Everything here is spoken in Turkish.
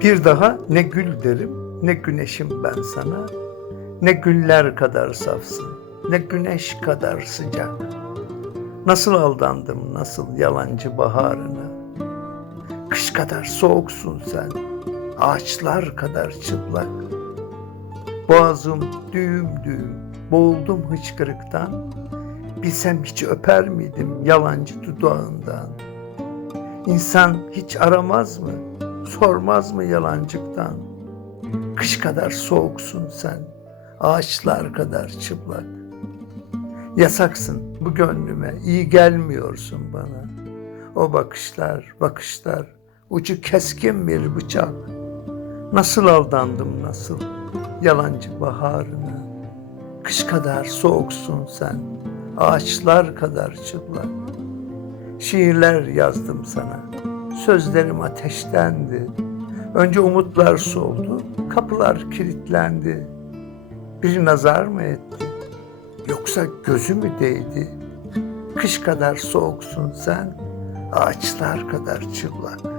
Bir daha ne gül derim, ne güneşim ben sana. Ne güller kadar safsın, ne güneş kadar sıcak. Nasıl aldandım, nasıl yalancı baharına. Kış kadar soğuksun sen, ağaçlar kadar çıplak. Boğazım düğüm düğüm, boğuldum hıçkırıktan. Bilsem hiç öper miydim yalancı dudağından. İnsan hiç aramaz mı, sormaz mı yalancıktan? Kış kadar soğuksun sen, ağaçlar kadar çıplak. Yasaksın bu gönlüme, iyi gelmiyorsun bana. O bakışlar, bakışlar, ucu keskin bir bıçak. Nasıl aldandım nasıl, yalancı baharına. Kış kadar soğuksun sen, ağaçlar kadar çıplak. Şiirler yazdım sana, sözlerim ateştendi. Önce umutlar soldu, kapılar kilitlendi. Bir nazar mı etti, yoksa gözü mü değdi? Kış kadar soğuksun sen, ağaçlar kadar çıplak.